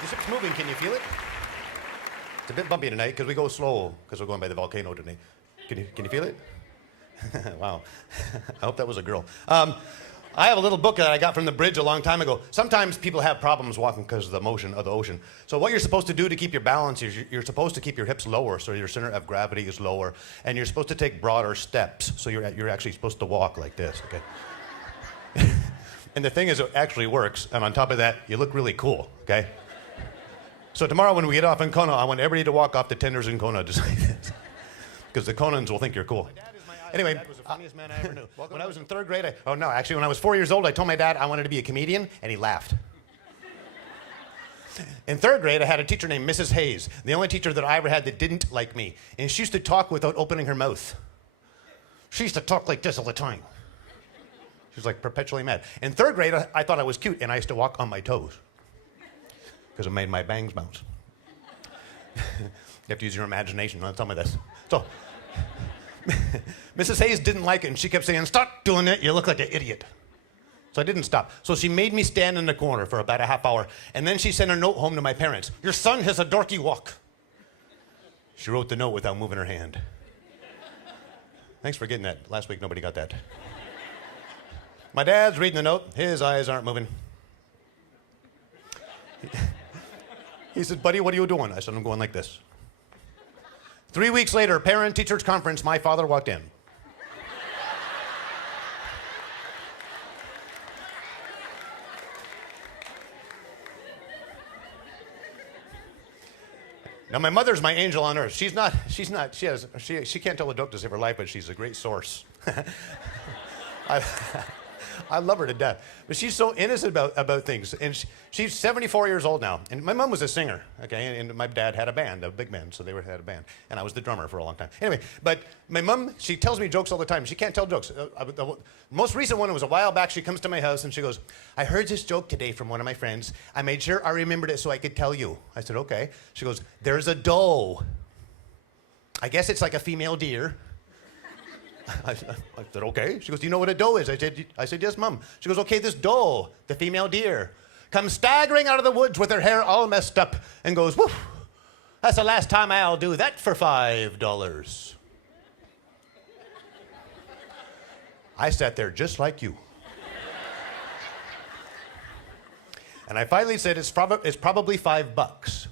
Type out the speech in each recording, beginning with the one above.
The ship's moving. Can you feel it? It's a bit bumpy tonight because we go slow because we're going by the volcano tonight. Can you feel it? Wow. I hope that was a girl. I have a little book that I got from the bridge a long time ago. Sometimes people have problems walking because of the motion of the ocean. So what you're supposed to do to keep your balance is you're supposed to keep your hips lower so your center of gravity is lower, and you're supposed to take broader steps. So you're actually supposed to walk like this, okay? And the thing is, it actually works. And on top of that, you look really cool, okay? So tomorrow when we get off in Kona, I want everybody to walk off the tenders in Kona just like this. Because the Konans will think you're cool. Anyway, my dad was the funniest man I ever knew. When I was in third grade, when I was 4 years old, I told my dad I wanted to be a comedian, and he laughed. In third grade, I had a teacher named Mrs. Hayes, the only teacher that I ever had that didn't like me. And she used to talk without opening her mouth. She used to talk like this all the time. She was like perpetually mad. In third grade, I thought I was cute, and I used to walk on my toes because it made my bangs bounce. You have to use your imagination on some of this. So, Mrs. Hayes didn't like it, and she kept saying, "Stop doing it, you look like an idiot." So I didn't stop. So she made me stand in the corner for about a half hour, and then she sent a note home to my parents. "Your son has a dorky walk." She wrote the note without moving her hand. Thanks for getting that. Last week, nobody got that. My dad's reading the note. His eyes aren't moving. He said, "Buddy, what are you doing?" I said, "I'm going like this." 3 weeks later, parent-teachers conference, my father walked in. Now, my mother's my angel on earth. She can't tell a joke to save her life, but she's a great source. I love her to death. But she's so innocent about things. And she's 74 years old now. And my mom was a singer, okay? And my dad had a band, a big band, so they had a band. And I was the drummer for a long time. Anyway, but my mom, she tells me jokes all the time. She can't tell jokes. The most recent one was a while back. She comes to my house and she goes, "I heard this joke today from one of my friends. I made sure I remembered it so I could tell you." I said, "Okay." She goes, "There's a doe. I guess it's like a female deer." I said, "Okay." She goes, "Do you know what a doe is?" I said, "Yes, Mom." She goes, "Okay, this doe, the female deer, comes staggering out of the woods with her hair all messed up and goes, 'Woof, that's the last time I'll do that for $5. I sat there just like you. And I finally said, it's probably $5.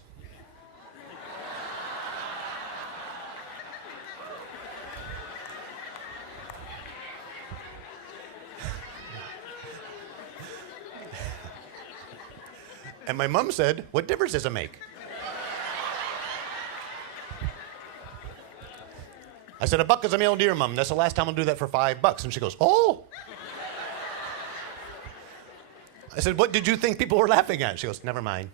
And my mom said, "What difference does it make?" I said, $1 is a male deer, Mom. That's the last time I'll do that for $5. And she goes, "Oh." I said, "What did you think people were laughing at?" She goes, "Never mind."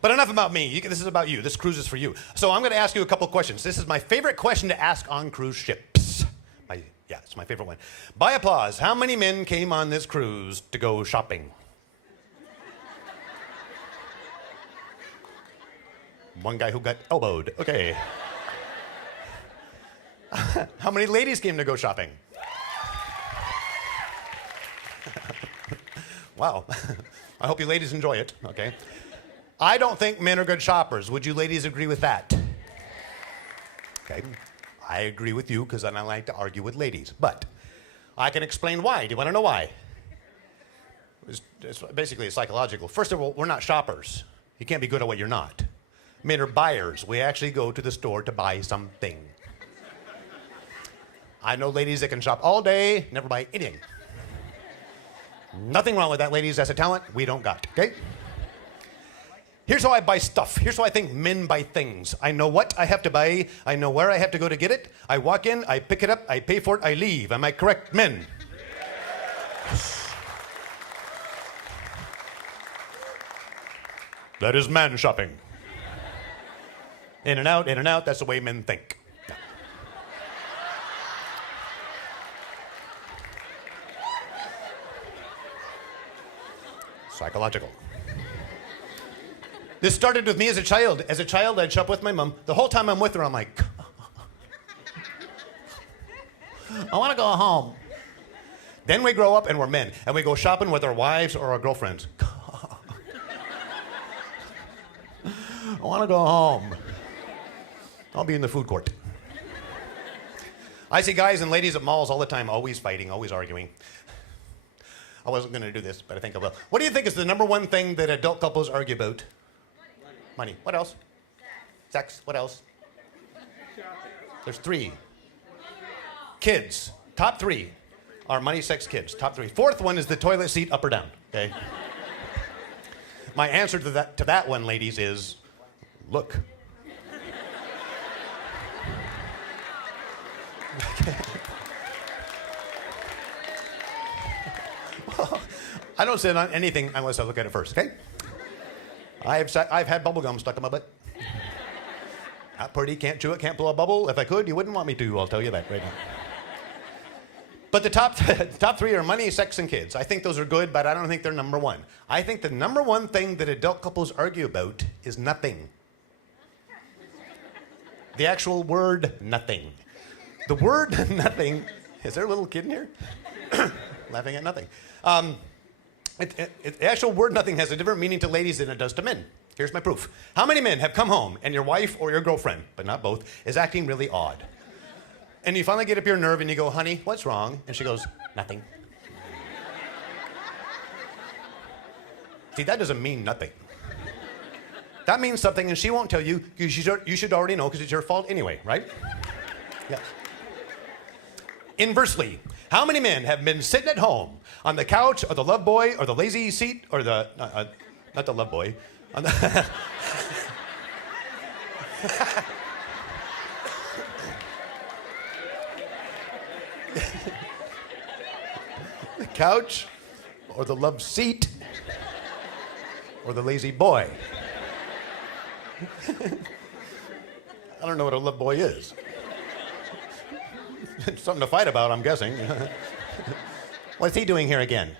But enough about me. This is about you. This cruise is for you. So I'm going to ask you a couple questions. This is my favorite question to ask on cruise ships. It's my favorite one. By applause, how many men came on this cruise to go shopping? One guy who got elbowed. Okay. How many ladies came to go shopping? Wow. I hope you ladies enjoy it. Okay. I don't think men are good shoppers. Would you ladies agree with that? Okay. I agree with you because I don't like to argue with ladies. But I can explain why. Do you want to know why? It's basically psychological. First of all, we're not shoppers. You can't be good at what you're not. Men are buyers. We actually go to the store to buy something. I know ladies that can shop all day, never buy anything. Nothing wrong with that, ladies. That's a talent we don't got, okay? Here's how I buy stuff. Here's how I think men buy things. I know what I have to buy. I know where I have to go to get it. I walk in, I pick it up, I pay for it, I leave. Am I correct, men? That is man shopping. In and out, that's the way men think. Yeah. Psychological. This started with me as a child. As a child, I'd shop with my mom. The whole time I'm with her, I'm like, I want to go home. Then we grow up and we're men, and we go shopping with our wives or our girlfriends. I want to go home. I'll be in the food court. I see guys and ladies at malls all the time, always fighting, always arguing. I wasn't going to do this, but I think I will. What do you think is the number one thing that adult couples argue about? Money. What else? Sex. What else? There's 3. Kids. Top 3 are money, sex, kids. Top 3. Fourth one is the toilet seat, up or down. Okay. My answer to that one, ladies, is look. Well, I don't sit on anything unless I look at it first, okay? I've had bubble gum stuck in my butt. Not pretty, can't chew it, can't blow a bubble. If I could, you wouldn't want me to, I'll tell you that right now. But the top 3 are money, sex, and kids. I think those are good, but I don't think they're number one. I think the number one thing that adult couples argue about is nothing. The actual word nothing. The word nothing, is there a little kid in here? Laughing at nothing. The actual word nothing has a different meaning to ladies than it does to men. Here's my proof. How many men have come home and your wife or your girlfriend, but not both, is acting really odd? And you finally get up your nerve and you go, honey, what's wrong? And she goes, nothing. See, that doesn't mean nothing. That means something and she won't tell you because you should already know because it's your fault anyway, right? Yeah. Inversely, how many men have been sitting at home on the couch or the love boy or the lazy seat or the, not the love boy, on the the couch or the love seat or the lazy boy? I don't know what a love boy is. Something to fight about, I'm guessing. What's he doing here again?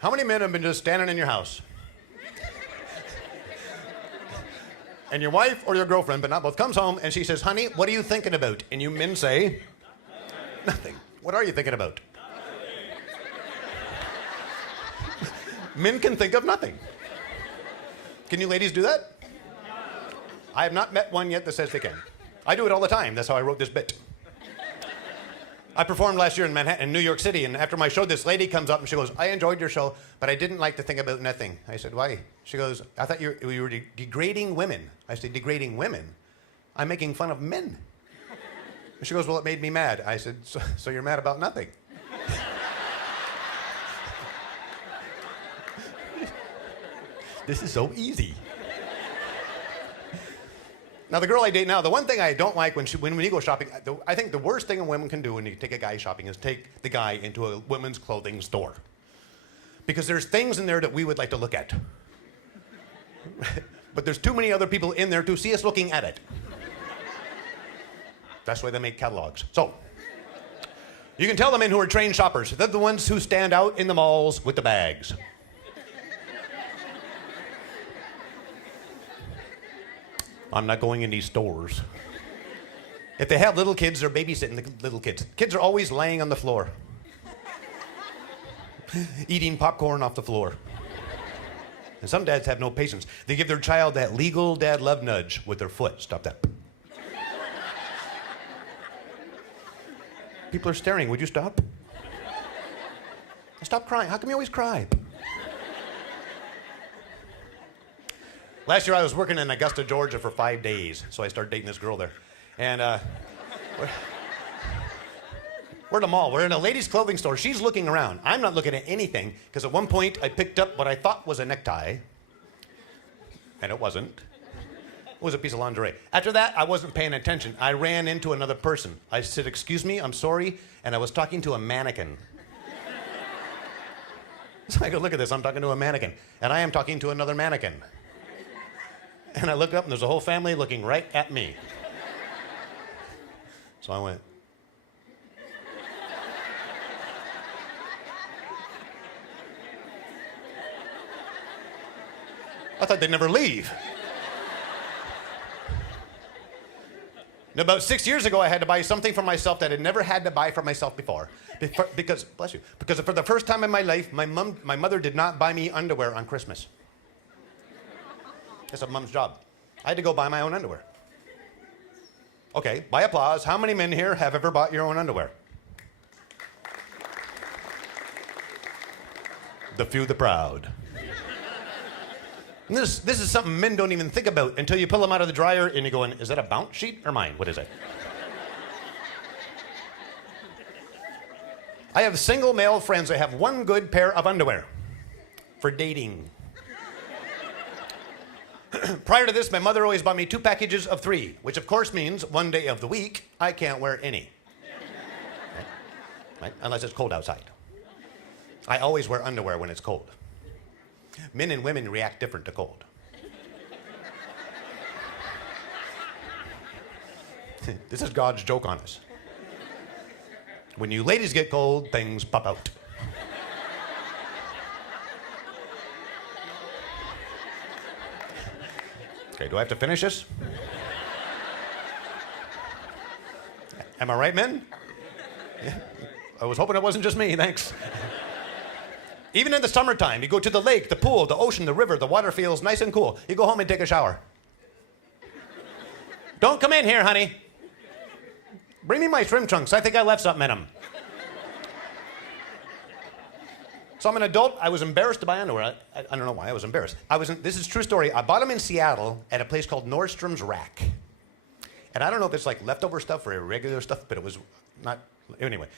How many men have been just standing in your house? And your wife or your girlfriend, but not both, comes home and she says, honey, what are you thinking about? And you men say, nothing. What are you thinking about? Men can think of nothing. Can you ladies do that? I have not met one yet that says they can. I do it all the time. That's how I wrote this bit. I performed last year in Manhattan, in New York City, and after my show, this lady comes up and she goes, I enjoyed your show, but I didn't like to think about nothing. I said, why? She goes, I thought you were degrading women. I said, degrading women? I'm making fun of men. And she goes, well, it made me mad. I said, so you're mad about nothing? This is so easy. Now, the girl I date now, the one thing I don't like when we go shopping, I think the worst thing a woman can do when you take a guy shopping is take the guy into a women's clothing store. Because there's things in there that we would like to look at. But there's too many other people in there to see us looking at it. That's why they make catalogs. So, you can tell the men who are trained shoppers. They're the ones who stand out in the malls with the bags. I'm not going in these stores. If they have little kids, they're babysitting the little kids. Kids are always laying on the floor, eating popcorn off the floor. And some dads have no patience. They give their child that legal dad love nudge with their foot. Stop that. People are staring. Would you stop? Stop crying. How come you always cry? Last year I was working in Augusta, Georgia for 5 days, so I started dating this girl there. And we're at a mall. We're in a ladies' clothing store. She's looking around. I'm not looking at anything, because at one point I picked up what I thought was a necktie, and it wasn't. It was a piece of lingerie. After that, I wasn't paying attention. I ran into another person. I said, excuse me, I'm sorry, and I was talking to a mannequin. So I go, look at this, I'm talking to a mannequin, and I am talking to another mannequin. And I look up, and there's a whole family looking right at me. So I went. I thought they'd never leave. And about 6 years ago, I had to buy something for myself that I'd never had to buy for myself before. Because, bless you, because for the first time in my life, my mother did not buy me underwear on Christmas. That's a mom's job. I had to go buy my own underwear. Okay, by applause, how many men here have ever bought your own underwear? The few, the proud. And this is something men don't even think about until you pull them out of the dryer and you're going, is that a bounce sheet or mine? What is it? I have single male friends that have one good pair of underwear for dating. Prior to this, my mother always bought me 2 packages of 3, which of course means one day of the week, I can't wear any. Right? Unless it's cold outside. I always wear underwear when it's cold. Men and women react different to cold. This is God's joke on us. When you ladies get cold, things pop out. Okay, do I have to finish this? Am I right, men? Yeah. I was hoping it wasn't just me, thanks. Even in the summertime, you go to the lake, the pool, the ocean, the river, the water feels nice and cool. You go home and take a shower. Don't come in here, honey. Bring me my swim trunks. I think I left something in them. So I'm an adult. I was embarrassed to buy underwear. I don't know why I was embarrassed. This is a true story. I bought them in Seattle at a place called Nordstrom's Rack. And I don't know if it's like leftover stuff or irregular stuff, but it was not. Anyway,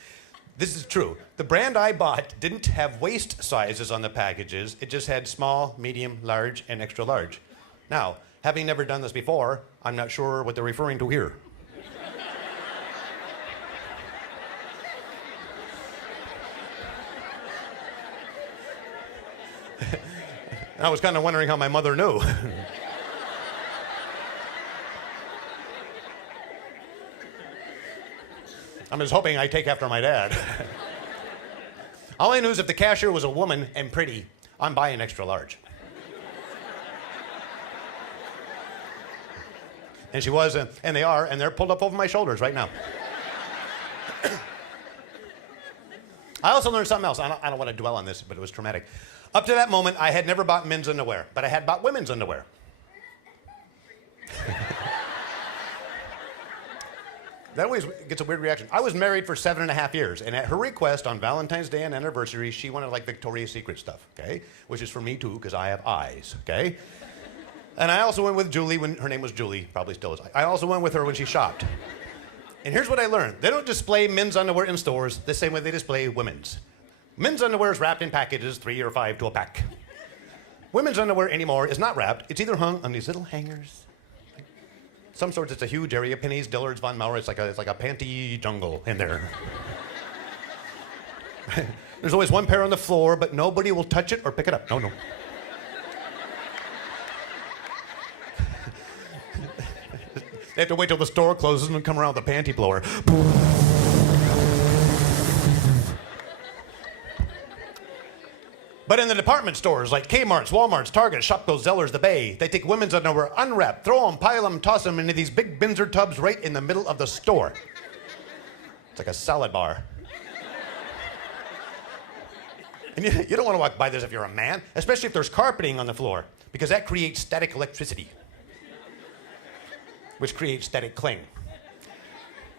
this is true. The brand I bought didn't have waist sizes on the packages. It just had small, medium, large, and extra large. Now, having never done this before, I'm not sure what they're referring to here. I was kind of wondering how my mother knew. I'm just hoping I take after my dad. All I knew is if the cashier was a woman and pretty, I'm buying extra large. And she was, and they are, and they're pulled up over my shoulders right now. I also learned something else. I don't want to dwell on this, but it was traumatic. Up to that moment, I had never bought men's underwear, but I had bought women's underwear. That always gets a weird reaction. I was married for 7.5 years, and at her request on Valentine's Day and anniversary, she wanted like Victoria's Secret stuff, okay? Which is for me too, because I have eyes, okay? And I also went with Julie when her name was Julie, probably still is. I also went with her when she shopped. And here's what I learned. They don't display men's underwear in stores the same way they display women's. Men's underwear is wrapped in packages, 3 or 5 to a pack. Women's underwear anymore is not wrapped. It's either hung on these little hangers. Some sorts, it's a huge area. Penny's, Dillard's, Von Maur. It's like a panty jungle in there. There's always one pair on the floor, but nobody will touch it or pick it up. No. They have to wait till the store closes and come around with a panty blower. But in the department stores like Kmart's, Walmart's, Target, Shopko, Zellers, The Bay, they take women's underwear unwrapped, throw them, pile them, toss them into these big binzer tubs right in the middle of the store. It's like a salad bar. And you don't want to walk by this if you're a man, especially if there's carpeting on the floor, because that creates static electricity, which creates static cling.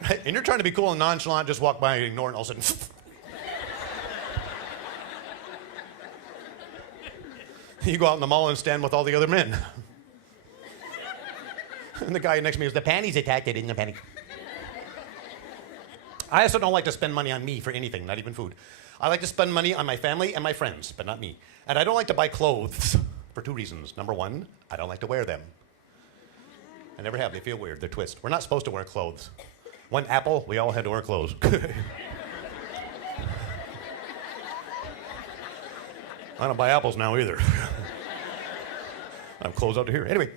Right? And you're trying to be cool and nonchalant, just walk by and ignore, and all of a sudden, you go out in the mall and stand with all the other men. And the guy next to me goes, the panties attacked it in the panty. I also don't like to spend money on me for anything, not even food. I like to spend money on my family and my friends, but not me. And I don't like to buy clothes for 2 reasons. Number 1, I don't like to wear them. I never have. They feel weird. They're twist. We're not supposed to wear clothes. One apple, we all had to wear clothes. I don't buy apples now either. I have clothes out to here. Anyway,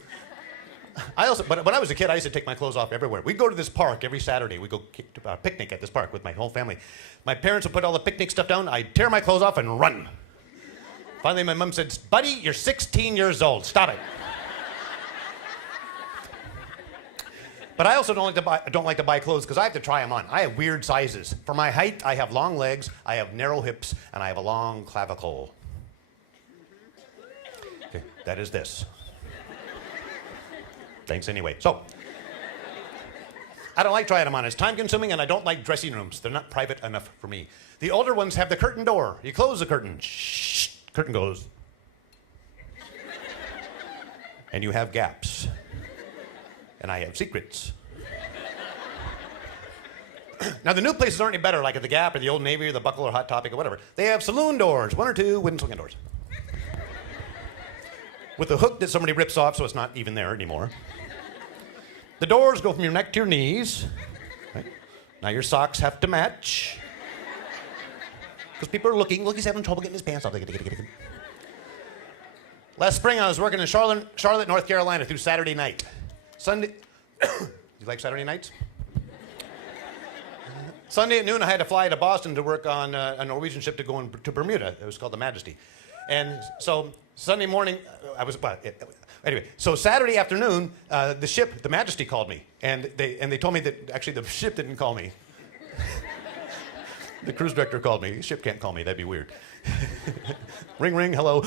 but when I was a kid, I used to take my clothes off everywhere. We'd go to this park every Saturday. We'd go to a picnic at this park with my whole family. My parents would put all the picnic stuff down. I'd tear my clothes off and run. Finally, my mom said, buddy, you're 16 years old. Stop it. But I also don't like to buy clothes because I have to try them on. I have weird sizes. For my height, I have long legs, I have narrow hips, and I have a long clavicle. Okay, that is this. Thanks anyway. So, I don't like trying them on. It's time consuming, and I don't like dressing rooms. They're not private enough for me. The older ones have the curtain door. You close the curtain. Shh, curtain goes. And you have gaps. And I have secrets. Now, the new places aren't any better, like at the Gap or the Old Navy or the Buckle or Hot Topic or whatever. They have saloon doors, 1 or 2 wooden swinging doors. With a hook that somebody rips off so it's not even there anymore. The doors go from your neck to your knees. Right? Now your socks have to match. Because people are looking. Look, he's having trouble getting his pants off. Last spring, I was working in Charlotte, North Carolina through Saturday night. Sunday. You like Saturday nights? Sunday at noon, I had to fly to Boston to work on a Norwegian ship to go to Bermuda. It was called the Majesty. And so Sunday morning, anyway, so Saturday afternoon, the ship, the Majesty, called me. And they told me that actually the ship didn't call me. The cruise director called me. The ship can't call me. That'd be weird. Ring, ring, hello.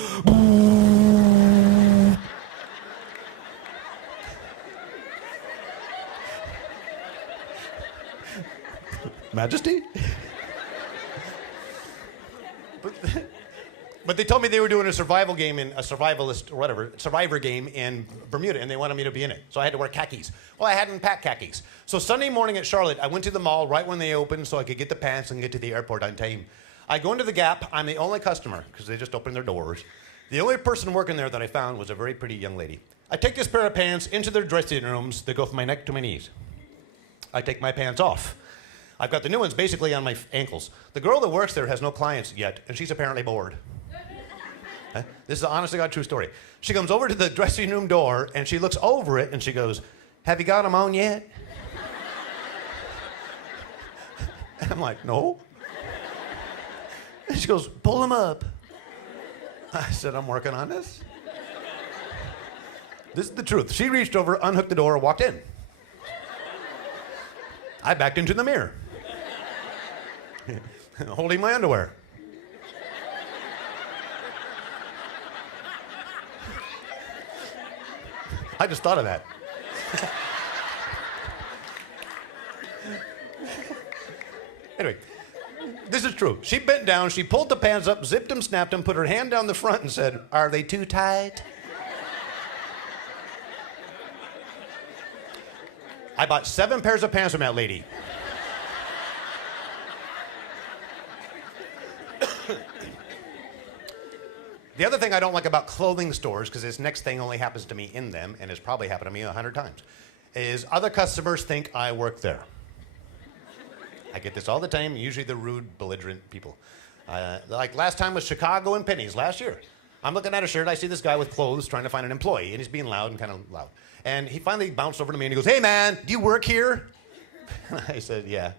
Majesty? But they told me they were doing a survival game a survivalist or whatever, survivor game in Bermuda, and they wanted me to be in it. So I had to wear khakis. Well, I hadn't packed khakis. So Sunday morning at Charlotte, I went to the mall right when they opened so I could get the pants and get to the airport on time. I go into the Gap. I'm the only customer because they just opened their doors. The only person working there that I found was a very pretty young lady. I take this pair of pants into their dressing rooms that go from my neck to my knees. I take my pants off. I've got the new ones basically on my ankles. The girl that works there has no clients yet, and she's apparently bored. This is an honest to God true story. She comes over to the dressing room door, and she looks over it, and she goes, "Have you got them on yet?" And I'm like, "No." And she goes, "Pull them up." I said, "I'm working on this." This is the truth. She reached over, unhooked the door, walked in. I backed into the mirror, holding my underwear. I just thought of that. Anyway, this is true. She bent down, she pulled the pants up, zipped them, snapped them, put her hand down the front and said, "Are they too tight?" I bought 7 pairs of pants from that lady. The other thing I don't like about clothing stores, because this next thing only happens to me in them, and it's probably happened to me 100 times, is other customers think I work there. I get this all the time, usually the rude, belligerent people. Like last time was Chicago and Penny's last year. I'm looking at a shirt, I see this guy with clothes trying to find an employee, and he's being loud and kind of loud. And he finally bounced over to me and he goes, "Hey man, do you work here?" I said, "Yeah."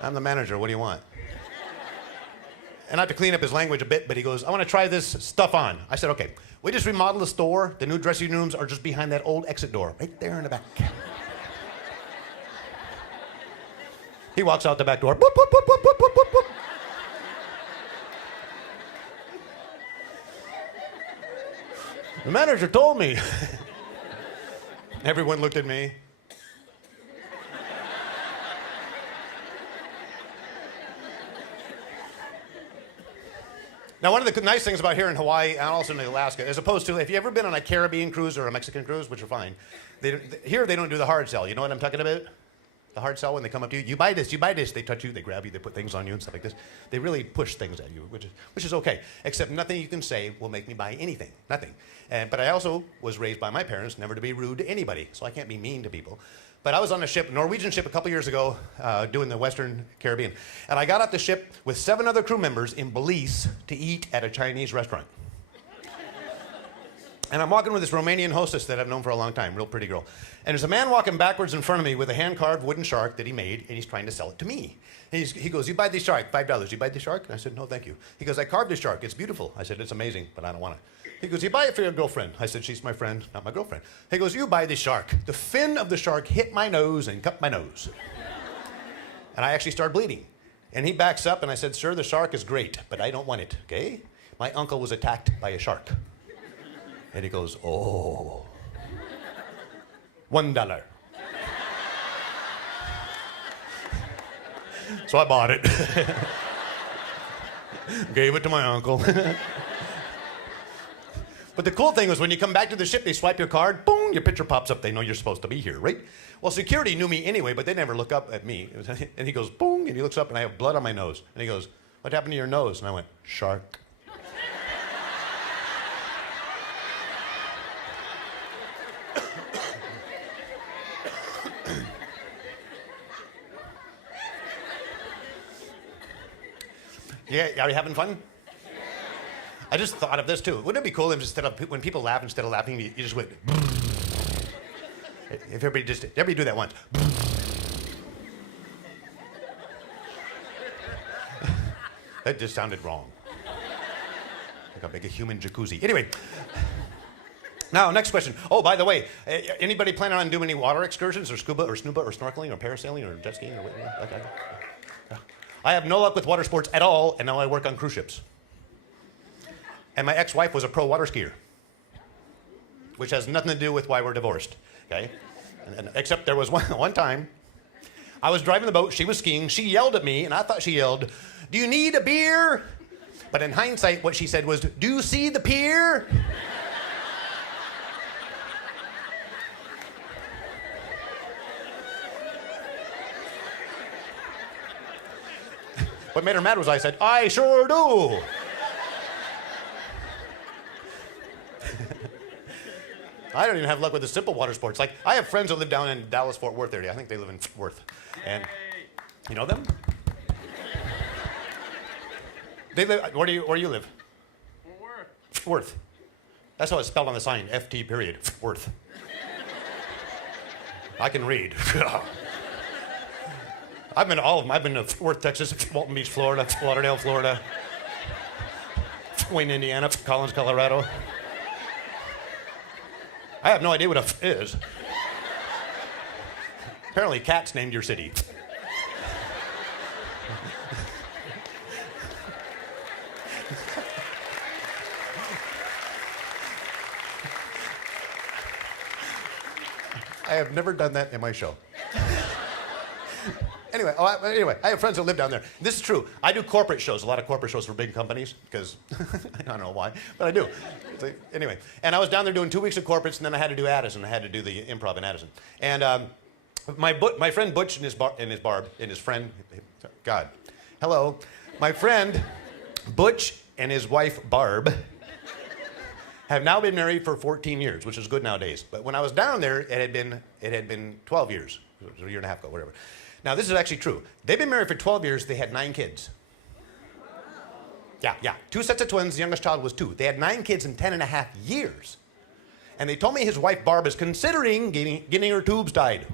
"I'm the manager, what do you want?" And I have to clean up his language a bit, but he goes, "I want to try this stuff on." I said, "Okay." We just remodeled the store. The new dressing rooms are just behind that old exit door, right there in the back. He walks out the back door. Boop, boop, boop, boop, boop, boop, boop, boop. The manager told me. Everyone looked at me. Now, one of the nice things about here in Hawaii and also in Alaska, as opposed to, if you've ever been on a Caribbean cruise or a Mexican cruise, which are fine, here they don't do the hard sell. You know what I'm talking about? The hard sell when they come up to you. "You buy this, you buy this." They touch you, they grab you, they put things on you and stuff like this. They really push things at you, which is okay. Except nothing you can say will make me buy anything. Nothing. But I also was raised by my parents never to be rude to anybody, so I can't be mean to people. But I was on a ship, Norwegian ship, a couple years ago, doing the Western Caribbean. And I got off the ship with 7 other crew members in Belize to eat at a Chinese restaurant. And I'm walking with this Romanian hostess that I've known for a long time, real pretty girl. And there's a man walking backwards in front of me with a hand-carved wooden shark that he made, and he's trying to sell it to me. And he goes, "You buy this shark, $5. You buy this shark?" And I said, "No, thank you." He goes, "I carved this shark. It's beautiful." I said, "It's amazing, but I don't want it." He goes, you buy it for your girlfriend. I said, she's my friend, not my girlfriend. He goes, you buy the shark. The fin of the shark hit my nose and cut my nose. And I actually started bleeding. And he backs up and I said, sir, the shark is great, but I don't want it, okay? My uncle was attacked by a shark. And he goes, oh, $1. So I bought it. Gave it to my uncle. But the cool thing was when you come back to the ship, they swipe your card, boom, your picture pops up. They know you're supposed to be here, right? Well, security knew me anyway, but they never look up at me. And he goes, boom, and he looks up and I have blood on my nose. And he goes, what happened to your nose? And I went, shark. Yeah, are you having fun? I just thought of this too. Wouldn't it be cool if instead of when people laugh, instead of laughing, you just went. If everybody do that once. That just sounded wrong. Like a big human jacuzzi. Anyway. Now, next question. Oh, by the way, anybody planning on doing any water excursions or scuba or snorkeling or parasailing or jet skiing or whatever? Okay. I have no luck with water sports at all, and now I work on cruise ships. And my ex-wife was a pro water skier, which has nothing to do with why we're divorced, okay? Except there was one time, I was driving the boat, she was skiing, she yelled at me, and I thought she yelled, do you need a beer? But in hindsight, what she said was, do you see the pier? What made her mad was I said, I sure do. I don't even have luck with the simple water sports. Like, I have friends that live down in Dallas-Fort Worth area. I think they live in Worth. And you know them? They live, where do you live? Worth. Worth. That's how it's spelled on the sign, F-T period, Worth. I can read. I've been to all of them. I've been to Worth, Texas, Walton Beach, Florida, Lauderdale, Florida, Wayne, Indiana, Collins, Colorado. I have no idea what a F is. Apparently, cats named your city. I have never done that in my show. Anyway, I have friends that live down there. This is true. I do corporate shows, a lot of corporate shows for big companies, because I don't know why, but I do. Anyway, and I was down there doing 2 weeks of corporates, and then I had to do Addison. I had to do the improv in Addison. And my friend Butch and his friend, God, hello. My friend Butch and his wife Barb have now been married for 14 years, which is good nowadays. But when I was down there, it had been 12 years, a year and a half ago, whatever. Now, this is actually true. They've been married for 12 years. They had 9 kids. Yeah. 2 sets of twins. The youngest child was 2. They had 9 kids in 10 and a half years. And they told me his wife, Barb, is considering getting her tubes tied.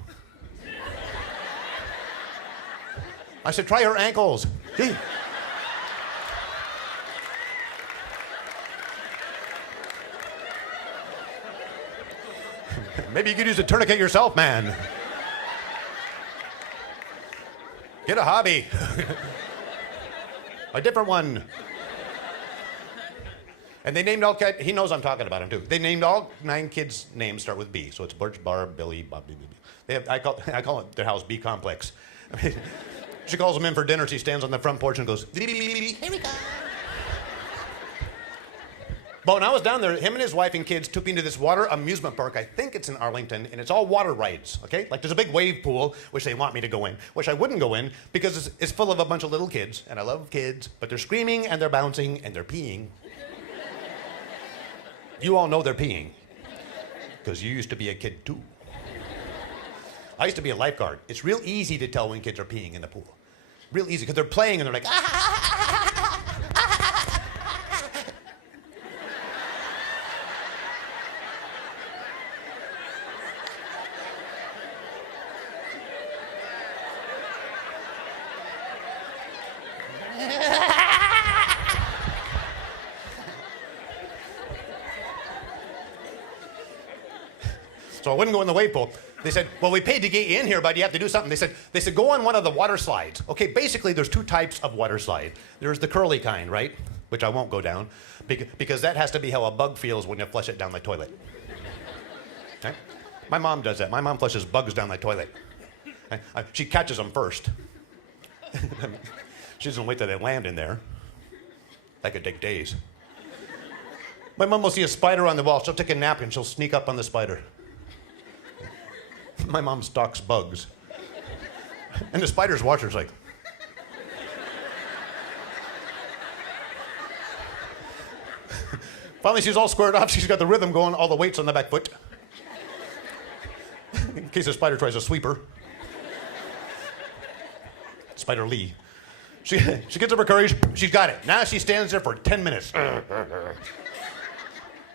I said, try her ankles. Gee. Maybe you could use a tourniquet yourself, man. Get a hobby. A different one. And they named all kids, he knows I'm talking about him too. They named all 9 kids' names start with B. So it's Butch, Barb, Billy, Bob, I call it their house B complex. I mean, she calls them in for dinner. She stands on the front porch and goes, here we go. But when I was down there, him and his wife and kids took me to this water amusement park. I think it's in Arlington, and it's all water rides, okay? Like there's a big wave pool, which they want me to go in, which I wouldn't go in because it's full of a bunch of little kids, and I love kids, but they're screaming and they're bouncing and they're peeing. You all know they're peeing because you used to be a kid too. I used to be a lifeguard. It's real easy to tell when kids are peeing in the pool. Real easy, because they're playing and they're like, So I wouldn't go in the wave pool. They said, well, we paid to get you in here, but you have to do something. They said, go on one of the water slides. Okay, basically there's two types of water slide. There's the curly kind, right? Which I won't go down, because that has to be how a bug feels when you flush it down the toilet. Okay? My mom does that. My mom flushes bugs down the toilet. Okay? She catches them first. She doesn't wait till they land in there. That could take days. My mom will see a spider on the wall. She'll take a napkin. She'll sneak up on the spider. My mom stalks bugs. And the spider's watching her, like. Finally, she's all squared off. She's got the rhythm going, all the weights on the back foot. In case the spider tries to sweep her. Spider Lee. She gets up her courage. She's got it. Now she stands there for 10 minutes.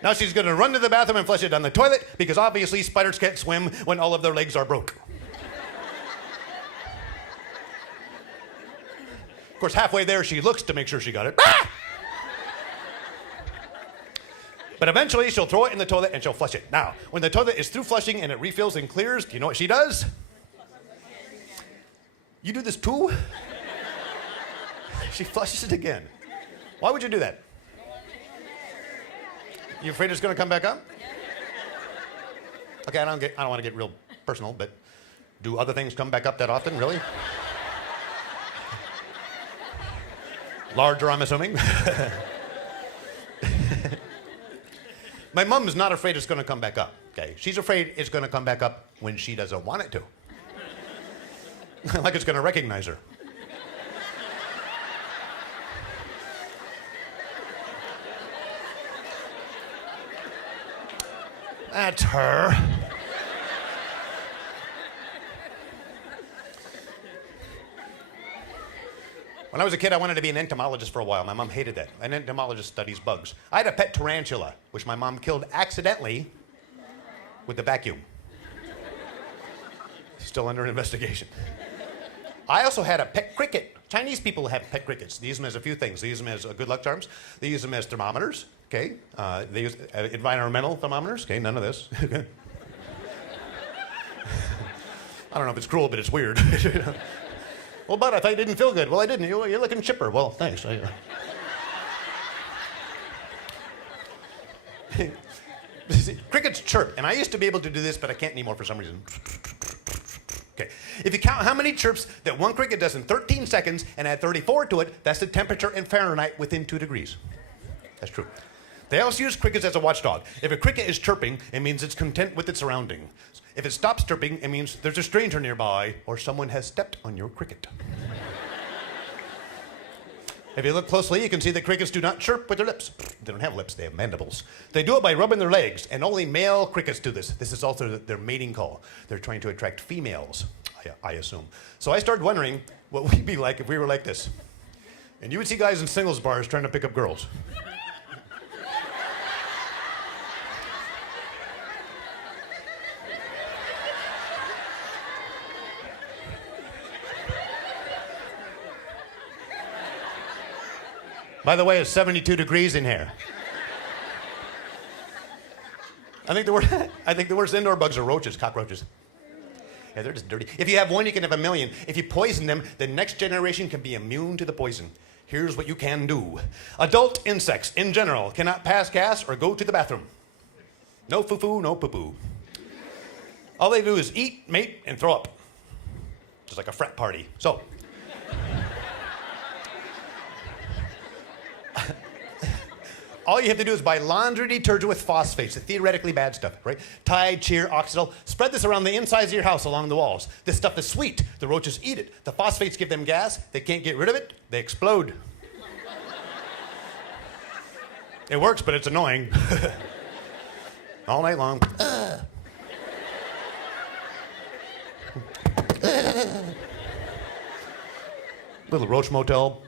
Now she's going to run to the bathroom and flush it down the toilet, because obviously spiders can't swim when all of their legs are broke. Of course, halfway there, she looks to make sure she got it. Ah! But eventually, she'll throw it in the toilet and she'll flush it. Now, when the toilet is through flushing and it refills and clears, do you know what she does? You do this too? She flushes it again. Why would you do that? You afraid it's going to come back up? Okay, I don't want to get real personal, but do other things come back up that often, really? Larger, I'm assuming. My mom's not afraid it's going to come back up, okay? She's afraid it's going to come back up when she doesn't want it to. Like it's going to recognize her. That's her. When I was a kid, I wanted to be an entomologist for a while. My mom hated that. An entomologist studies bugs. I had a pet tarantula, which my mom killed accidentally with the vacuum. Still under investigation. I also had a pet cricket. Chinese people have pet crickets. They use them as a few things. They use them as good luck charms. They use them as thermometers. Okay. They use environmental thermometers. Okay, none of this. I don't know if it's cruel, but it's weird. Well, but I thought you didn't feel good. Well, I didn't. You're looking chipper. Well, thanks. Crickets chirp, and I used to be able to do this, but I can't anymore for some reason. Okay. If you count how many chirps that one cricket does in 13 seconds and add 34 to it, that's the temperature in Fahrenheit within 2 degrees. That's true. They also use crickets as a watchdog. If a cricket is chirping, it means it's content with its surroundings. If it stops chirping, it means there's a stranger nearby or someone has stepped on your cricket. If you look closely, you can see that crickets do not chirp with their lips. They don't have lips, they have mandibles. They do it by rubbing their legs, and only male crickets do this. This is also their mating call. They're trying to attract females, I assume. So I started wondering what we'd be like if we were like this. And you would see guys in singles bars trying to pick up girls. By the way, it's 72 degrees in here. I think the worst indoor bugs are roaches, cockroaches. Yeah, they're just dirty. If you have one, you can have a million. If you poison them, the next generation can be immune to the poison. Here's what you can do. Adult insects, in general, cannot pass gas or go to the bathroom. No foo-foo, no poo-poo. All they do is eat, mate, and throw up. Just like a frat party. So. All you have to do is buy laundry detergent with phosphates, the theoretically bad stuff, right? Tide, Cheer, Oxidol. Spread this around the insides of your house along the walls. This stuff is sweet. The roaches eat it. The phosphates give them gas. They can't get rid of it. They explode. It works, but it's annoying. All night long. Little roach motel.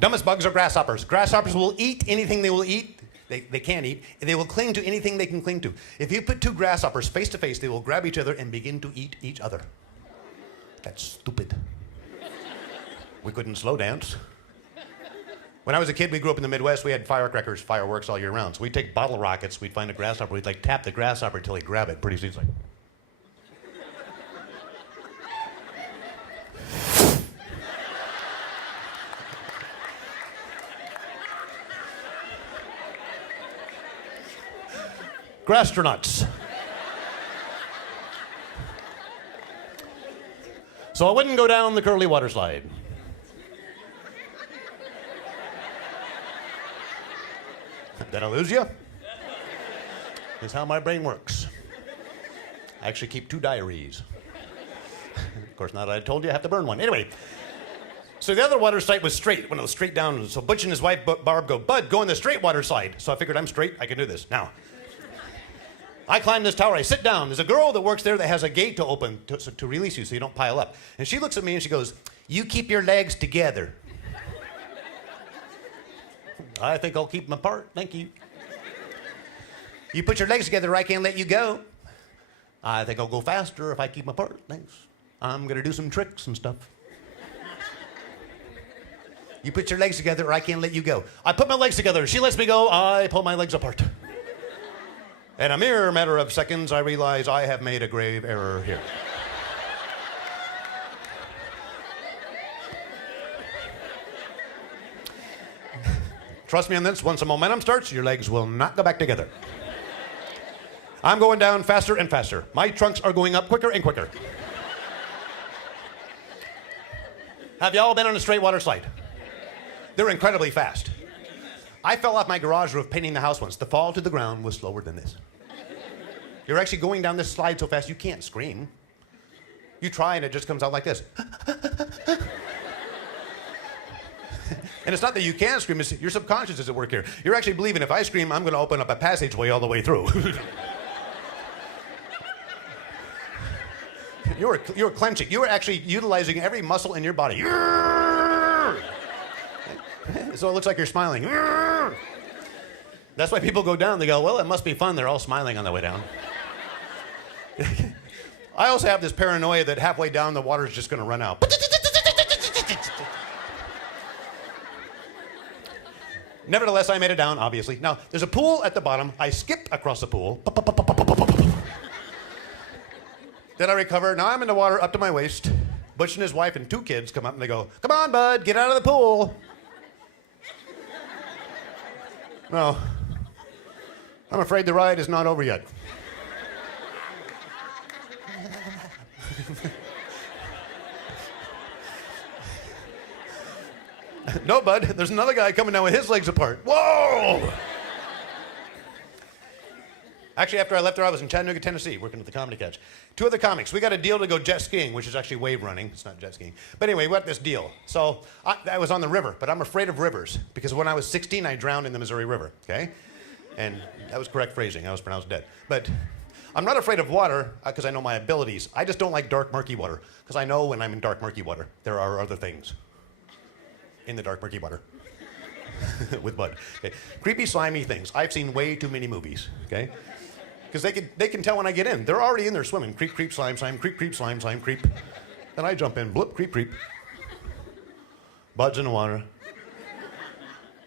Dumbest bugs are grasshoppers. Grasshoppers will eat anything they will eat. They can eat. They will cling to anything they can cling to. If you put two grasshoppers face to face, they will grab each other and begin to eat each other. That's stupid. We couldn't slow dance. When I was a kid, we grew up in the Midwest. We had fireworks all year round. So we'd take bottle rockets. We'd find a grasshopper. We'd like tap the grasshopper until he'd grab it. Pretty soon, it's like. Grastronauts. So I wouldn't go down the curly water slide. Did I lose you? That's how my brain works. I actually keep 2 diaries. Of course, now that I told you, I have to burn one. Anyway, so the other water slide was straight, when it was straight down. So Butch and his wife, Barb, go, Bud, go on the straight water slide. So I figured I'm straight, I can do this. Now, I climb this tower, I sit down. There's a girl that works there that has a gate to open to release you so you don't pile up. And she looks at me and she goes, you keep your legs together. I think I'll keep them apart, thank you. You put your legs together or I can't let you go. I think I'll go faster if I keep them apart, thanks. I'm gonna do some tricks and stuff. You put your legs together or I can't let you go. I put my legs together, she lets me go, I pull my legs apart. In a mere matter of seconds, I realize I have made a grave error here. Trust me on this, once the momentum starts, your legs will not go back together. I'm going down faster and faster. My trunks are going up quicker and quicker. Have y'all been on a straight water slide? They're incredibly fast. I fell off my garage roof painting the house once. The fall to the ground was slower than this. You're actually going down this slide so fast you can't scream. You try and it just comes out like this. And it's not that you can't scream, it's your subconscious is at work here. You're actually believing if I scream, I'm going to open up a passageway all the way through. You're clenching. You're actually utilizing every muscle in your body. So it looks like you're smiling. That's why people go down. They go, well, it must be fun. They're all smiling on the way down. I also have this paranoia that halfway down the water's just going to run out. Nevertheless, I made it down, obviously. Now, there's a pool at the bottom. I skip across the pool. Then I recover. Now I'm in the water up to my waist. Butch and his wife and 2 kids come up and they go, come on, bud, get out of the pool. No, I'm afraid the ride is not over yet. No, bud, there's another guy coming down with his legs apart. Whoa! Actually, after I left there, I was in Chattanooga, Tennessee, working at the Comedy Catch. 2 other comics. We got a deal to go jet skiing, which is actually wave running. It's not jet skiing. But anyway, we got this deal. So I was on the river, but I'm afraid of rivers because when I was 16, I drowned in the Missouri River, okay? And that was correct phrasing. I was pronounced dead. But I'm not afraid of water because I know my abilities. I just don't like dark, murky water because I know when I'm in dark, murky water, there are other things in the dark, murky water with Bud. Okay. Creepy, slimy things. I've seen way too many movies, okay? Because they can tell when I get in. They're already in there swimming. Creep, creep, slime, slime, creep, creep, slime, slime, creep. Then I jump in, bloop, creep, creep. Bud's in the water.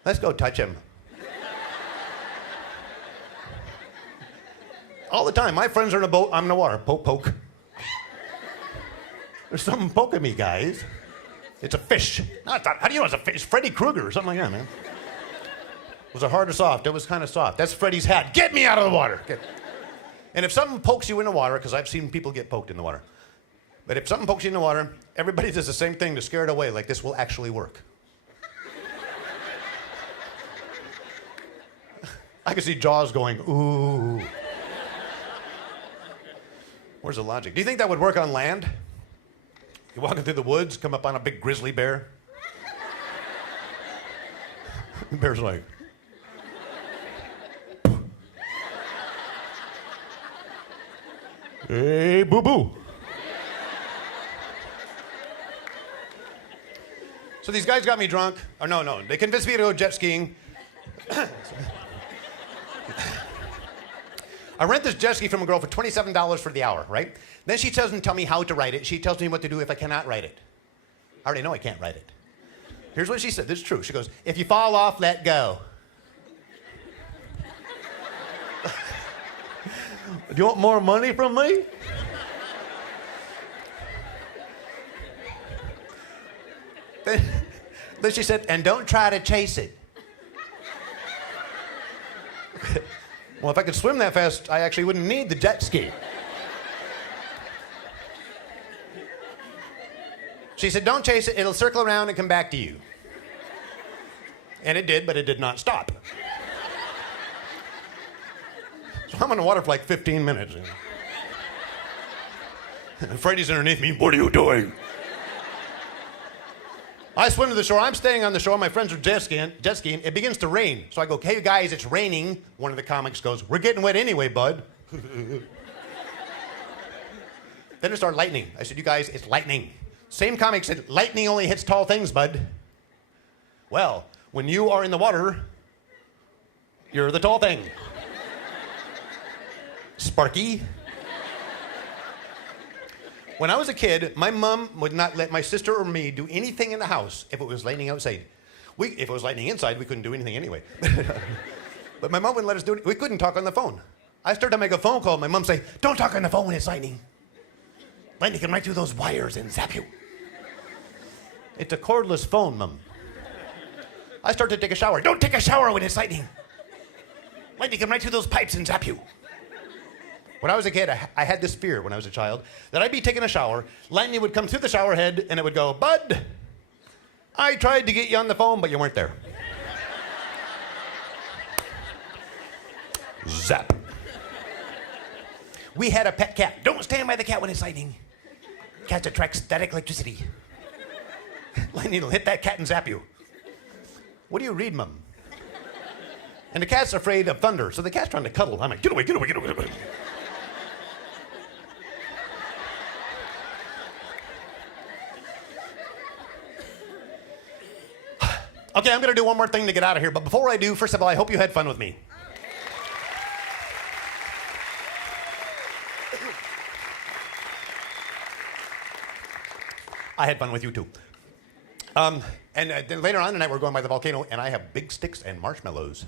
Let's go touch him. All the time. My friends are in a boat, I'm in the water. Poke, poke. There's something poking me, guys. It's a fish. No, it's not. How do you know it's a fish? It's Freddy Krueger or something like that, man. Was it hard or soft? It was kind of soft. That's Freddy's hat. Get me out of the water. And if something pokes you in the water, because I've seen people get poked in the water, but if something pokes you in the water, everybody does the same thing to scare it away, like this will actually work. I can see Jaws going, ooh. Where's the logic? Do you think that would work on land? You're walking through the woods, come up on a big grizzly bear. The bear's like, hey, boo-boo. So these guys got me drunk. Or no, they convinced me to go jet skiing. I rent this jet ski from a girl for $27 for the hour, right? Then she doesn't tell me how to ride it. She tells me what to do if I cannot ride it. I already know I can't ride it. Here's what she said. This is true. She goes, if you fall off, let go. Do you want more money from me? Then she said, and don't try to chase it. Well, if I could swim that fast, I actually wouldn't need the jet ski. She said, don't chase it. It'll circle around and come back to you. And it did, but it did not stop. So I'm in the water for like 15 minutes. And Freddie's underneath me. What are you doing? I swim to the shore. I'm staying on the shore. My friends are jet skiing. It begins to rain. So I go, hey, guys, it's raining. One of the comics goes, we're getting wet anyway, bud. Then it started lightning. I said, you guys, it's lightning. Same comic said, lightning only hits tall things, bud. Well, when you are in the water, you're the tall thing. Sparky. When I was a kid, my mom would not let my sister or me do anything in the house if it was lightning outside. If it was lightning inside, we couldn't do anything anyway. But my mom wouldn't let us do it. We couldn't talk on the phone. I started to make a phone call. My mom say, don't talk on the phone when it's lightning. Lightning can right through those wires and zap you. It's a cordless phone, Mom. I started to take a shower. Don't take a shower when it's lightning. Lightning can right through those pipes and zap you. When I was a kid, I had this fear when I was a child that I'd be taking a shower, lightning would come through the shower head, and it would go, bud, I tried to get you on the phone, but you weren't there. Zap. We had a pet cat. Don't stand by the cat when it's lightning. Cats attract static electricity. Lightning will hit that cat and zap you. What do you read, Mom? And the cat's afraid of thunder, so the cat's trying to cuddle. I'm like, get away, get away, get away, get away. Okay, I'm going to do one more thing to get out of here. But before I do, first of all, I hope you had fun with me. I had fun with you, too. And then later on tonight, we're going by the volcano, and I have big sticks and marshmallows.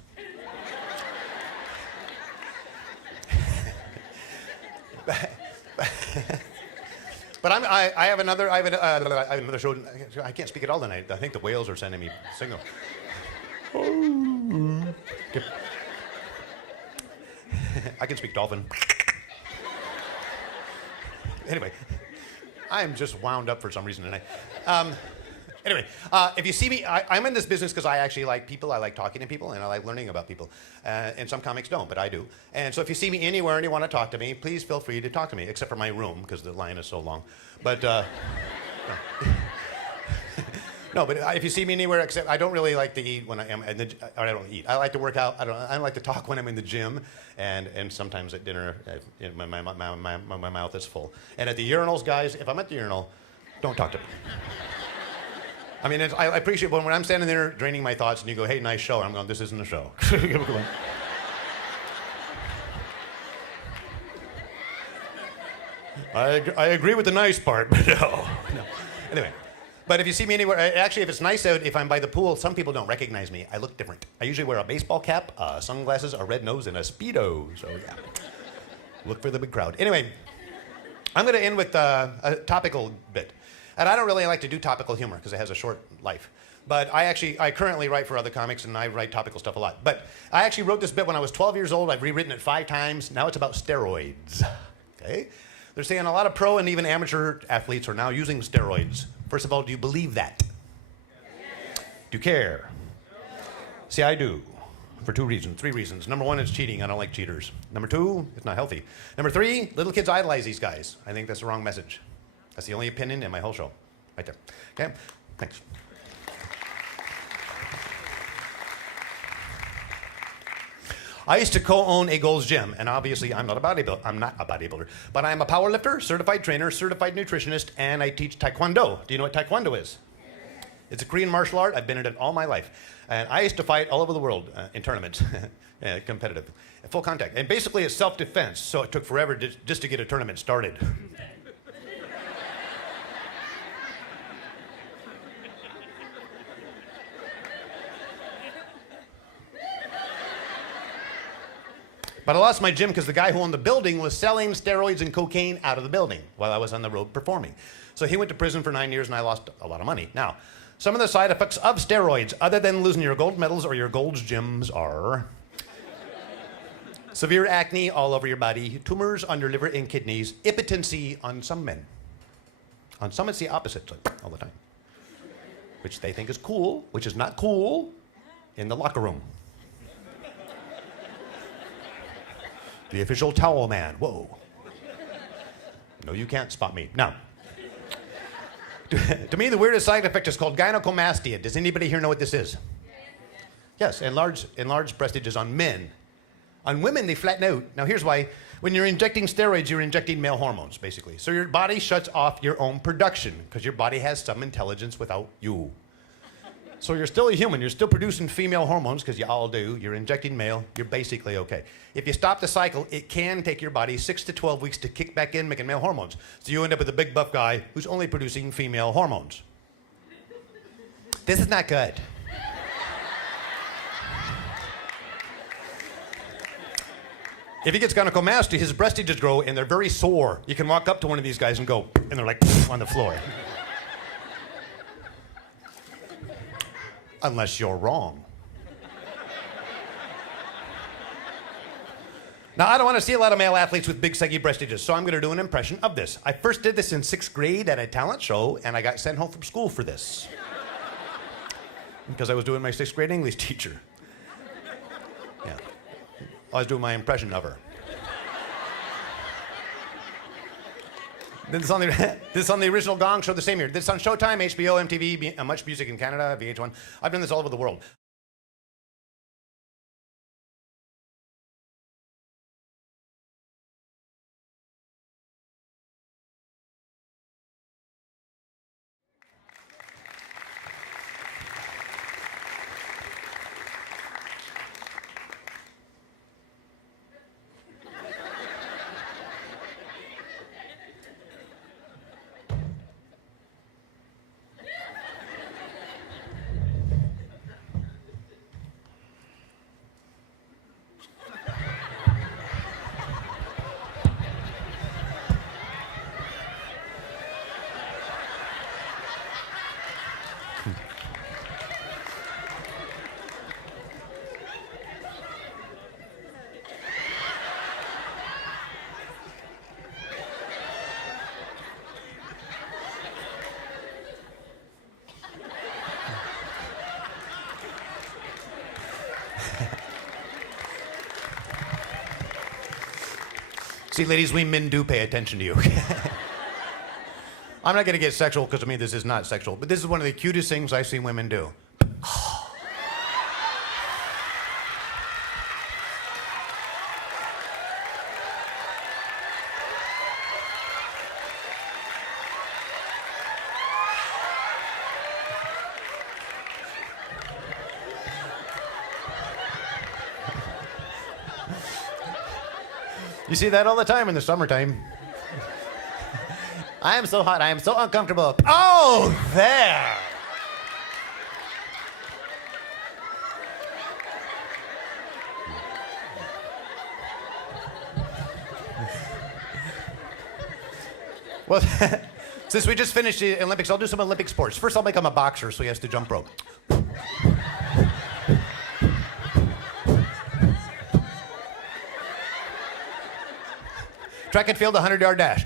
But I have another show. I can't speak at all tonight. I think the whales are sending me a signal. I can speak dolphin. Anyway, I'm just wound up for some reason tonight. Anyway, if you see me, I'm in this business because I actually like people. I like talking to people, and I like learning about people. And some comics don't, but I do. And so if you see me anywhere and you want to talk to me, please feel free to talk to me, except for my room, because the line is so long. But, no, but if you see me anywhere, except I don't really like to eat when I am in the, or I don't eat. I like to work out. I don't like to talk when I'm in the gym, and sometimes at dinner, my mouth is full. And at the urinals, guys, if I'm at the urinal, don't talk to me. I mean, I appreciate when I'm standing there draining my thoughts and you go, hey, nice show. I'm going, this isn't a show. I agree with the nice part, but no. Anyway, but if you see me anywhere, actually, if it's nice out, if I'm by the pool, some people don't recognize me. I look different. I usually wear a baseball cap, sunglasses, a red nose, and a Speedo. So, yeah. Look for the big crowd. Anyway, I'm going to end with a topical bit. And I don't really like to do topical humor because it has a short life. But I currently write for other comics, and I write topical stuff a lot. But I actually wrote this bit when I was 12 years old. I've rewritten it 5 times. Now it's about steroids. Okay? They're saying a lot of pro and even amateur athletes are now using steroids. First of all, do you believe that? Yes. Do you care? No. See, I do. For 3 reasons. Number 1, it's cheating. I don't like cheaters. Number 2, it's not healthy. Number 3, little kids idolize these guys. I think that's the wrong message. That's the only opinion in my whole show. Right there. Okay? Thanks. I used to co-own a Gold's Gym, and obviously I'm not a bodybuilder, but I'm a power lifter, certified trainer, certified nutritionist, and I teach Taekwondo. Do you know what Taekwondo is? Yes. It's a Korean martial art. I've been in it all my life. And I used to fight all over the world in tournaments, competitive, full contact. And basically it's self-defense, so it took forever just to get a tournament started. But I lost my gym because the guy who owned the building was selling steroids and cocaine out of the building while I was on the road performing. So he went to prison for 9 years and I lost a lot of money. Now, some of the side effects of steroids, other than losing your gold medals or your Gold's gyms, are severe acne all over your body, tumors on your liver and kidneys, impotency on some men. On some, it's the opposite, like, all the time. Which they think is cool, which is not cool in the locker room. The official towel man, whoa. No, you can't spot me. Now, to me, the weirdest side effect is called gynecomastia. Does anybody here know what this is? Yes, enlarged breastages on men. On women, they flatten out. Now, here's why. When you're injecting steroids, you're injecting male hormones, basically. So your body shuts off your own production because your body has some intelligence without you. So you're still a human. You're still producing female hormones because you all do. You're injecting male. You're basically okay. If you stop the cycle, it can take your body 6 to 12 weeks to kick back in making male hormones. So you end up with a big buff guy who's only producing female hormones. This is not good. If he gets gynecomastia, his breastages grow and they're very sore. You can walk up to one of these guys and go, and they're like on the floor. Unless you're wrong. Now, I don't want to see a lot of male athletes with big, saggy breastages, so I'm going to do an impression of this. I first did this in 6th grade at a talent show, and I got sent home from school for this. Because I was doing my 6th grade English teacher. Yeah. I was doing my impression of her. This is on the original Gong Show the same year. This is on Showtime, HBO, MTV, Much Music in Canada, VH1. I've done this all over the world. See, ladies, we men do pay attention to you. I'm not going to get sexual because, I mean, this is not sexual, but this is one of the cutest things I've seen women do. You see that all the time in the summertime. I am so hot, I am so uncomfortable. Oh, there! Well, since we just finished the Olympics, I'll do some Olympic sports. First, I'll become a boxer, so he has to jump rope. Track and field, 100-yard dash.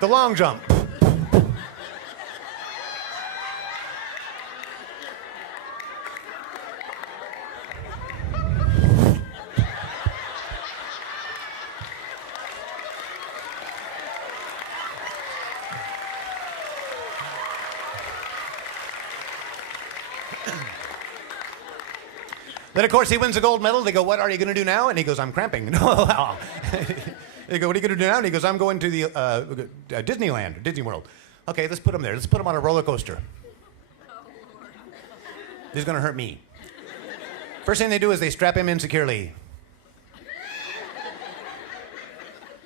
The long jump. Then, of course, he wins the gold medal. They go, what are you going to do now? And he goes, I'm cramping. No. They go, what are you going to do now? And he goes, I'm going to the Disneyland, Disney World. Okay, let's put him there. Let's put him on a roller coaster. This is going to hurt me. First thing they do is they strap him in securely.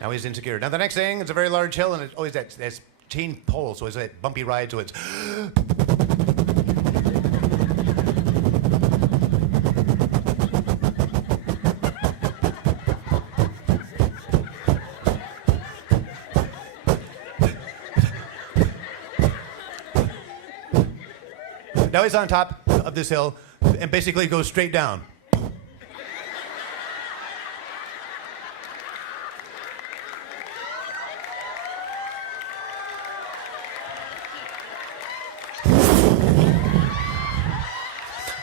Now he's insecure. Now the next thing, it's a very large hill, and it's always that chain pole, so it's a bumpy ride, so it's. Now he's on top of this hill and basically goes straight down.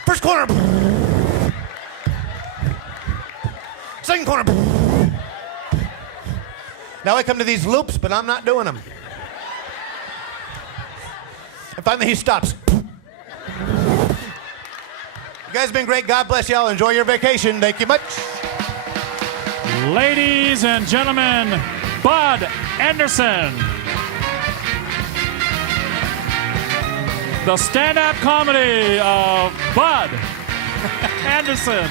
First corner. Second corner. Now I come to these loops, but I'm not doing them. And finally he stops. You guys have been great. God bless y'all. Enjoy your vacation. Thank you much. Ladies and gentlemen, Bud Anderson. The stand-up comedy of Bud Anderson.